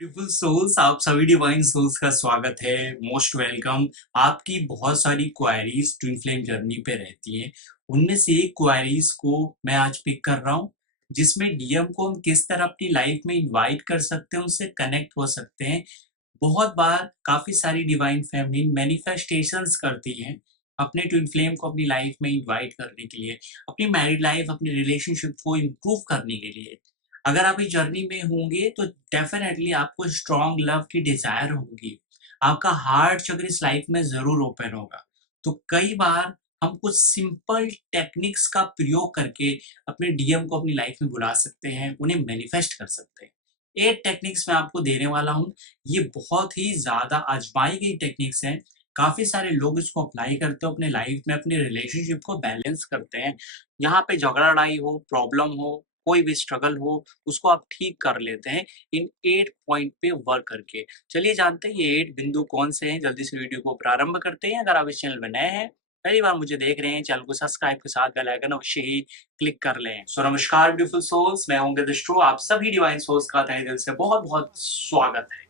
Beautiful souls, आप सभी divine souls का स्वागत है। Most welcome. आपकी बहुत सारी क्वेरीज ट्विन फ्लेम जर्नी पे रहती है। उनमें से एक क्वेरीज को मैं आज पिक कर रहा हूँ, जिसमें डीएम को हम किस तरह अपनी लाइफ में इनवाइट कर सकते हैं, उनसे कनेक्ट हो सकते हैं। बहुत बार काफी सारी डिवाइन फेमिनिन मैनिफेस्टेशंस करती हैं अपने ट्विन फ्लेम को अपनी लाइफ में इनवाइट करने के लिए, अपनी मैरिड लाइफ, अपनी रिलेशनशिप को इम्प्रूव करने के लिए। अगर आप इस जर्नी में होंगे तो डेफिनेटली आपको स्ट्रॉन्ग लव की डिजायर होगी। आपका हार्ट चक्र इस लाइफ में जरूर ओपन होगा। तो कई बार हम कुछ सिंपल टेक्निक्स का प्रयोग करके अपने डीएम को अपनी लाइफ में बुला सकते हैं, उन्हें मैनिफेस्ट कर सकते हैं। 8 टेक्निक्स मैं आपको देने वाला हूँ। ये बहुत ही ज़्यादा आज़माई गई टेक्निक्स हैं। काफ़ी सारे लोग इसको अप्लाई करते हो अपने लाइफ में, अपने रिलेशनशिप को बैलेंस करते हैं। यहाँ पे झगड़ा-लड़ाई हो, प्रॉब्लम हो, कोई भी स्ट्रगल हो, उसको आप ठीक कर लेते हैं इन 8 पॉइंट पे वर्क करके। चलिए जानते हैं ये 8 बिंदु कौन से हैं। जल्दी से वीडियो को प्रारंभ करते हैं। अगर आप इस चैनल में नए हैं, पहली बार मुझे देख रहे हैं, चैनल को सब्सक्राइब के साथ बेल आइकन अवश्य ही क्लिक कर लें। सो नमस्कार ब्यूटीफुल सोल्स, मैं हूं गदिश। आप सभी डिवाइन सोल्स का तहे दिल से बहुत बहुत स्वागत है।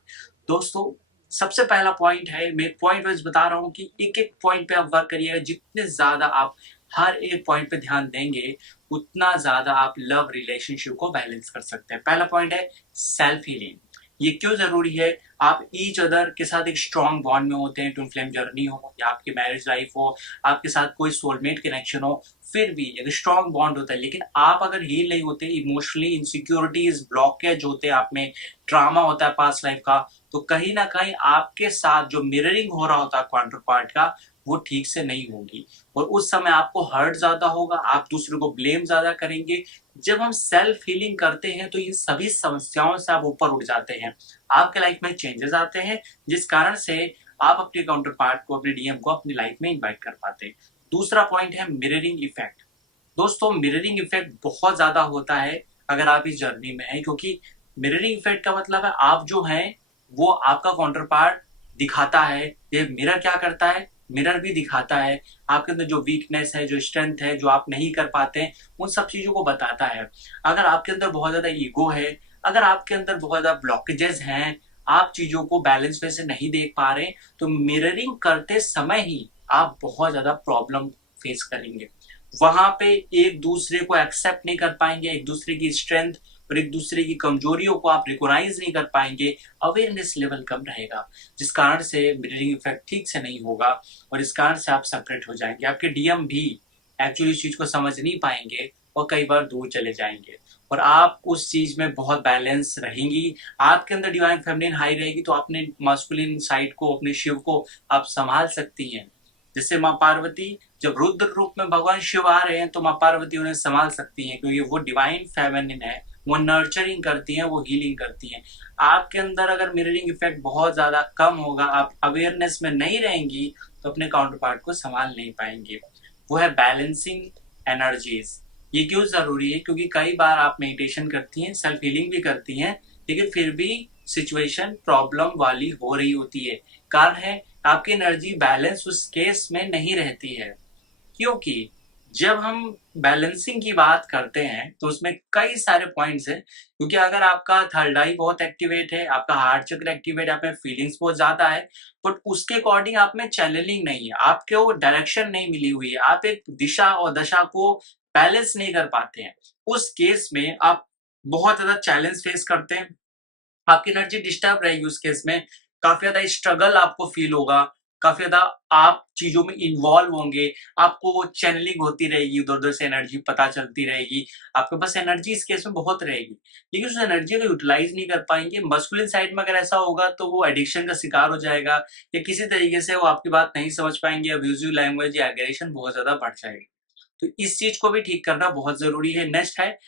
दोस्तों, सबसे पहला पॉइंट है, मैं पॉइंट वाइज बता रहा हूँ कि एक एक पॉइंट पे आप वर्क करिएगा। जितने ज्यादा आप हर एक पॉइंट पे ध्यान देंगे, उतना ज्यादा आप लव रिलेशनशिप को बैलेंस कर सकते हैं। पहला पॉइंट है सेल्फ हीलिंग। ये क्यों जरूरी है? आप ईच अदर के साथ एक स्ट्रॉन्ग बॉन्ड में होते हैं, ट्विन फ्लेम जर्नी हो या आपकी मैरिज लाइफ हो, आपके साथ कोई सोलमेट कनेक्शन हो, फिर भी एक स्ट्रॉन्ग बॉन्ड होता है। लेकिन आप अगर हील नहीं होते, इमोशनली इनसिक्योरिटीज, ब्लॉकेज होते हैं आप में, ट्रामा होता है पास्ट लाइफ का, तो कहीं ना कहीं आपके साथ जो मिररिंग हो रहा होता है क्वांटर पार्ट का, वो ठीक से नहीं होगी और उस समय आपको हर्ट ज्यादा होगा, आप दूसरे को ब्लेम ज्यादा करेंगे। जब हम सेल्फ हीलिंग करते हैं तो ये सभी समस्याओं से आप ऊपर उठ जाते हैं, आपके लाइफ में चेंजेस आते हैं, जिस कारण से आप अपने काउंटर पार्ट को, अपने डीएम को अपनी लाइफ में इन्वाइट कर पाते हैं। दूसरा पॉइंट है मिररिंग इफेक्ट। दोस्तों, मिररिंग इफेक्ट बहुत ज्यादा होता है अगर आप इस जर्नी में हैं, क्योंकि मिररिंग इफेक्ट का मतलब है आप जो हैं वो आपका काउंटर पार्ट दिखाता है। ये मिरर क्या करता है? मिरर भी दिखाता है आपके अंदर जो वीकनेस है, जो स्ट्रेंथ है, जो आप नहीं कर पाते हैं, उन सब चीजों को बताता है। अगर आपके अंदर बहुत ज्यादा ईगो है, अगर आपके अंदर बहुत ज्यादा ब्लॉकेजेस हैं, आप चीजों को बैलेंस में से नहीं देख पा रहे, तो मिररिंग करते समय ही आप बहुत ज्यादा प्रॉब्लम फेस करेंगे। वहां पे एक दूसरे को एक्सेप्ट नहीं कर पाएंगे, एक दूसरे की स्ट्रेंथ और एक दूसरे की कमजोरियों को आप रिकॉग्नाइज नहीं कर पाएंगे, अवेयरनेस लेवल कम रहेगा, जिस कारण से मिररिंग इफेक्ट ठीक से नहीं होगा और इस कारण से आप सेपरेट हो जाएंगे। आपके डीएम भी एक्चुअली इस चीज को समझ नहीं पाएंगे और कई बार दूर चले जाएंगे और आप उस चीज में बहुत बैलेंस रहेंगी। आपके अंदर डिवाइन फेमिनिन हाई रहेगी तो अपने मास्कुलिन साइड को, अपने शिव को आप संभाल सकती हैं। जैसे माँ पार्वती, जब रुद्र रूप में भगवान शिव आ रहे हैं तो माँ पार्वती उन्हें संभाल सकती हैं, क्योंकि वो डिवाइन फेमिनिन है, वो नर्चरिंग करती हैं, वो हीलिंग करती हैं। आपके अंदर अगर मिररिंग इफेक्ट बहुत ज्यादा कम होगा, आप अवेयरनेस में नहीं रहेंगी, तो अपने काउंटर पार्ट को संभाल नहीं पाएंगे। वो है बैलेंसिंग एनर्जीज। ये क्यों जरूरी है? क्योंकि कई बार आप मेडिटेशन करती हैं, सेल्फ हीलिंग भी करती हैं, लेकिन फिर भी सिचुएशन प्रॉब्लम वाली हो रही होती है। कारण है आपकी एनर्जी बैलेंस उस केस में नहीं रहती है। क्योंकि जब हम बैलेंसिंग की बात करते हैं तो उसमें कई सारे पॉइंट्स हैं। क्योंकि अगर आपका थर्ड आई बहुत एक्टिवेट है, आपका हार्ट चक्र एक्टिवेट है, आप में फीलिंग्स बहुत ज्यादा है, बट उसके अकॉर्डिंग आप में चैनलिंग नहीं है, आपको डायरेक्शन नहीं मिली हुई है, आप एक दिशा और दशा को बैलेंस नहीं कर पाते हैं, उस केस में आप बहुत ज्यादा चैलेंज फेस करते हैं। आपकी एनर्जी डिस्टर्ब रहेगी उस केस में, काफी ज्यादा स्ट्रगल आपको फील होगा, काफी ज्यादा आप चीजों में इन्वॉल्व होंगे, आपको चैनलिंग होती रहेगी, उधर उधर से एनर्जी पता चलती रहेगी, आपके पास एनर्जी इस केस में बहुत रहेगी, लेकिन उस एनर्जी को यूटिलाइज नहीं कर पाएंगे। मस्कुलिन साइड में अगर ऐसा होगा तो वो एडिक्शन का शिकार हो जाएगा, या किसी तरीके से वो आपकी बात नहीं समझ पाएंगे, अब्यूजिव लैंग्वेज या एग्रेशन बहुत ज्यादा बढ़ जाएगी। तो इस चीज को भी ठीक करना बहुत जरूरी है। नेक्स्ट है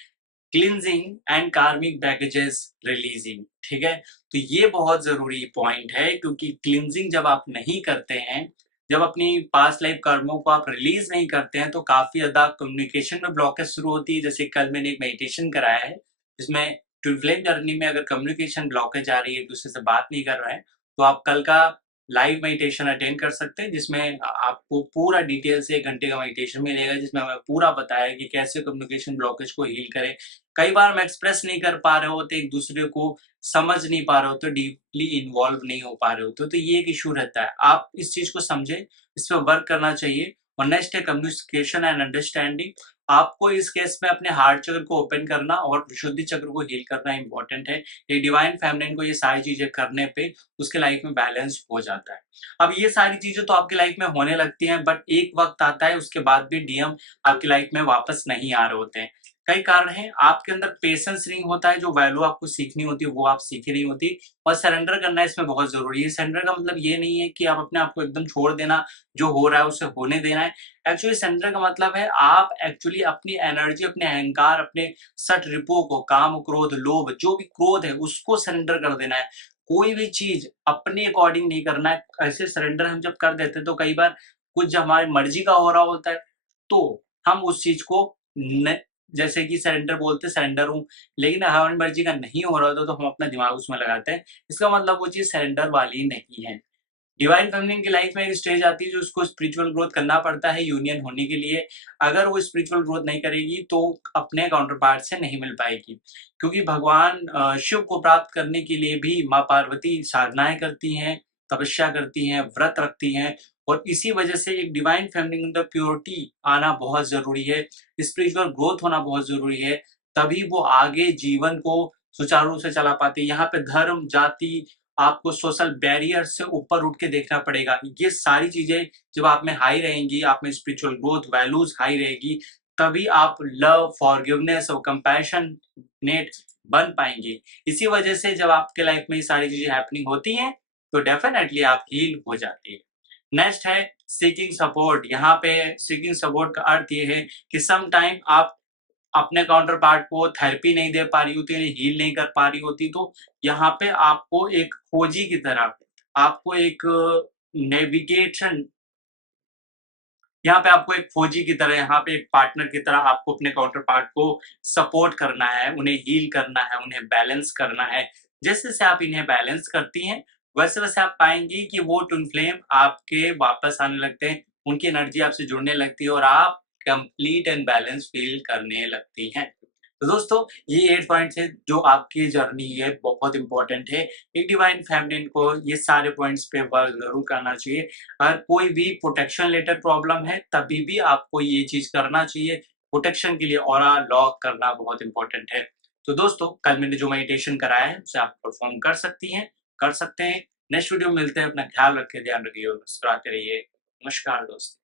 क्लिनजिंग एंड कार्मिक बैगेजेस रिलीजिंग। ठीक है, तो ये बहुत जरूरी पॉइंट है, क्योंकि क्लिनजिंग जब आप नहीं करते हैं, जब अपनी पास्ट लाइफ कर्मों को आप रिलीज नहीं करते हैं, तो काफी ज्यादा कम्युनिकेशन में ब्लॉकेज शुरू होती है। जैसे कल मैंने एक मेडिटेशन कराया है, जिसमें ट्विन फ्लेम जर्नी में अगर कम्युनिकेशन ब्लॉकेज आ रही है, एक दूसरे से बात नहीं कर रहा है, तो आप कल का लाइव मेडिटेशन अटेंड कर सकते हैं, जिसमें आपको पूरा डिटेल से 1 घंटे का मेडिटेशन मिलेगा, जिसमें हमें पूरा बताया कि कैसे कम्युनिकेशन ब्लॉकेज को हील करें, कई बार हम एक्सप्रेस नहीं कर पा रहे होते, एक दूसरे को समझ नहीं पा रहे होते, डीपली इन्वॉल्व नहीं हो पा रहे होते, तो ये एक इशू रहता है। आप इस चीज को समझें, इस पे वर्क करना चाहिए। और नेक्स्ट है कम्युनिकेशन एंड अंडरस्टैंडिंग। आपको इस केस में अपने हार्ट चक्र को ओपन करना और विशुद्धि चक्र को हील करना इंपॉर्टेंट है। ये डिवाइन फेमिनिन को ये सारी चीजें करने पे उसके लाइफ में बैलेंस हो जाता है। अब ये सारी चीजें तो आपकी लाइफ में होने लगती हैं, बट एक वक्त आता है उसके बाद भी डीएम आपकी लाइफ में वापस नहीं आ रहे होते हैं। कई कारण हैं, आपके अंदर पेशेंस नहीं होता है, जो वैल्यू आपको सीखनी होती है वो आप सीखी नहीं होती। और सरेंडर करना इसमें बहुत जरूरी है। सरेंडर का मतलब ये नहीं है कि आप अपने आप को एकदम छोड़ देना, जो हो रहा है उसे होने देना है। एक्चुअली सरेंडर का मतलब है आप एक्चुअली अपनी एनर्जी, अपने अहंकार, अपने सट रिपो को, काम, क्रोध, लोभ, जो भी क्रोध है उसको सरेंडर कर देना है। कोई भी चीज अपने अकॉर्डिंग नहीं करना है। ऐसे सरेंडर हम जब कर देते हैं तो कई बार कुछ जब हमारी मर्जी का हो रहा होता है तो हम उस चीज को न, जैसे कि सरेंडर बोलते सरेंडर हूं, लेकिन हमारी मर्जी का नहीं हो रहा होता तो हम अपना दिमाग उसमें लगाते हैं। इसका मतलब वो चीज सरेंडर वाली नहीं है। डिवाइन फेमिनिन की लाइफ में एक स्टेज आती है जो उसको स्पिरिचुअल ग्रोथ करना पड़ता है यूनियन होने के लिए। अगर वो स्पिरिचुअल ग्रोथ नहीं करेगी तो अपने काउंटर पार्ट से नहीं मिल पाएगी, क्योंकि भगवान शिव को प्राप्त करने के लिए भी माँ पार्वती साधनाएं करती हैं, तपस्या करती हैं, व्रत रखती हैं। और इसी वजह से एक डिवाइन फेमिनिन के अंदर प्योरिटी आना बहुत जरूरी है, स्पिरिचुअल ग्रोथ होना बहुत जरूरी है। तभी वो आगे जीवन को सुचारू रूप से चला पाती है। यहाँ पे धर्म, जाति, आपको सोशल बैरियर से ऊपर उठ के देखना पड़ेगा। ये सारी चीजें जब आप में हाई रहेंगी, आप में स्पिरिचुअल ग्रोथ वैल्यूज हाई रहेगी, तभी आप लव, फॉरगिवनेस और कंपैशन नेट बन पाएंगे। इसी वजह से जब आपके लाइफ में ये सारी चीजें हैपनिंग होती हैं तो डेफिनेटली आप हील हो जाती है। नेक्स्ट है सीकिंग सपोर्ट। यहाँ पे सीकिंग सपोर्ट का अर्थ ये है कि सम टाइम आप अपने काउंटर पार्ट को थेरेपी नहीं दे पा रही होती, हील नहीं कर पा रही होती, तो यहाँ पे आपको एक खोजी की तरह, आपको एक नेविगेशन, यहाँ पे आपको एक फौजी की तरह, यहाँ पे एक पार्टनर की तरह आपको अपने काउंटर पार्ट को सपोर्ट करना है, उन्हें हील करना है, उन्हें बैलेंस करना है। जैसे जैसे आप इन्हें बैलेंस करती हैं वैसे वैसे आप पाएंगी कि वो ट्विन फ्लेम आपके वापस आने लगते हैं, उनकी एनर्जी आपसे जुड़ने लगती है और आप कंप्लीट एंड बैलेंस फील करने लगती हैं। तो दोस्तों, ये 8 पॉइंट्स हैं जो आपकी जर्नी है बहुत इंपॉर्टेंट है। एक डिवाइन फेमिनिन को ये सारे पॉइंट्स पे वर्क जरूर करना चाहिए। अगर कोई भी प्रोटेक्शन रिलेटेड प्रॉब्लम है तभी भी आपको ये चीज करना चाहिए। प्रोटेक्शन के लिए ऑरा लॉक करना बहुत इंपॉर्टेंट है। तो दोस्तों, कल मैंने जो मेडिटेशन कराया है उसे आप परफॉर्म कर सकती हैं, कर सकते हैं। नेक्स्ट वीडियो में मिलते हैं। अपना ख्याल रखिए, ध्यान रखिए और मुस्कुराते रहिए। नमस्कार दोस्तों।